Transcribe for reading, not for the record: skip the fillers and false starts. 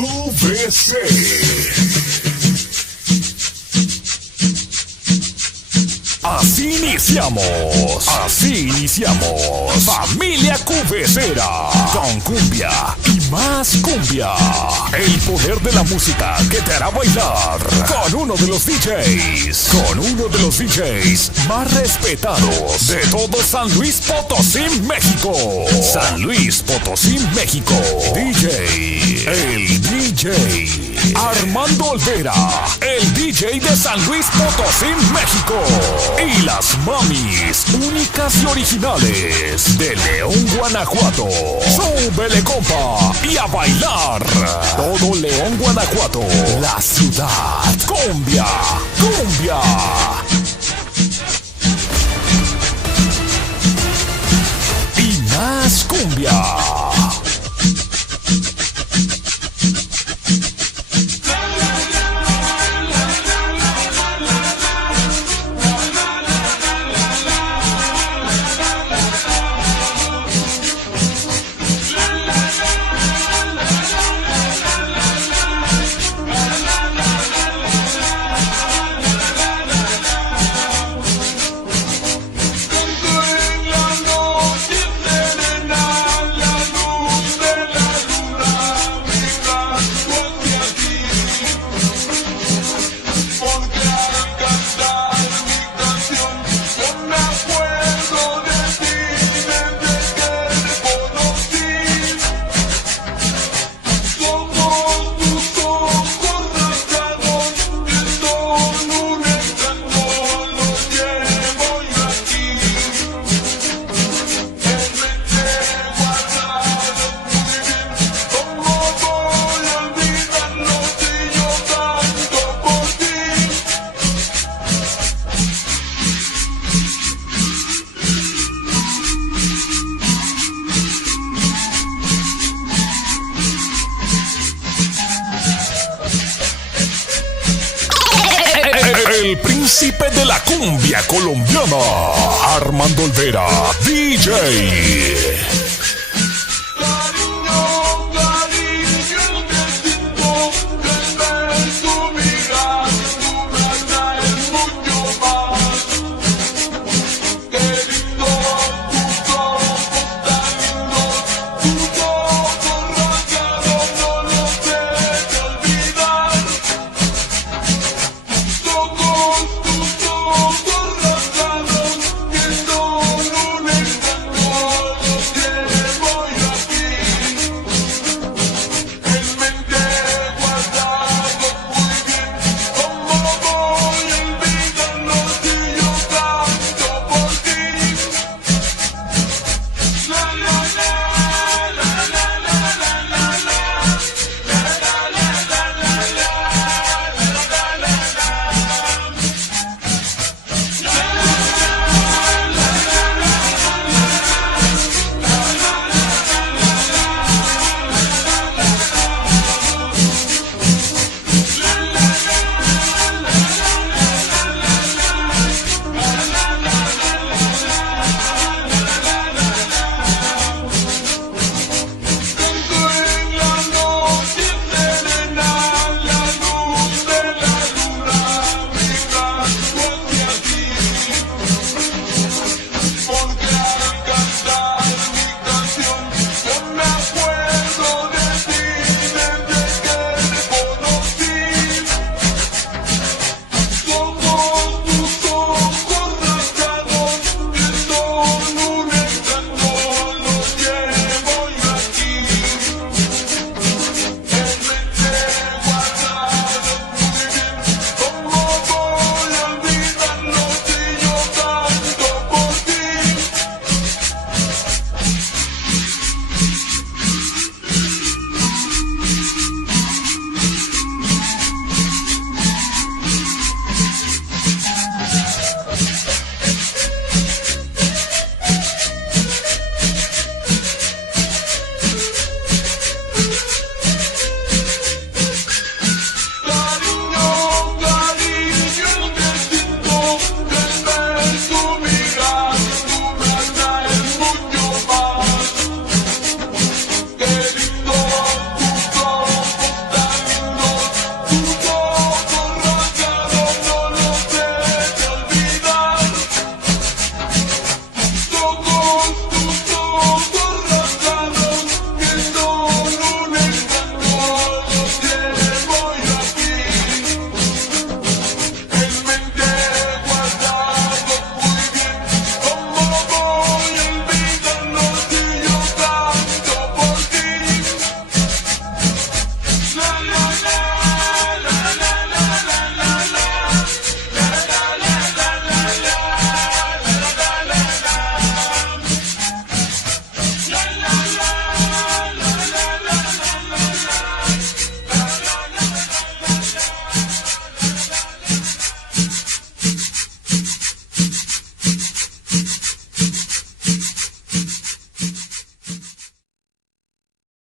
QVC. Así iniciamos, familia QVCera, con cumbia y más cumbia. El poder de la música que te hará bailar con uno de los DJs más respetados de todo San Luis Potosí, México. San Luis Potosí, México. El DJ Armando Olvera, el DJ de San Luis Potosí, México. Y las mamis únicas y originales de León, Guanajuato. Súbele, compa, y a bailar. Todo León, Guanajuato, la ciudad. Cumbia, cumbia. Y más cumbia. El príncipe de la cumbia colombiana, Armando Olvera, DJ.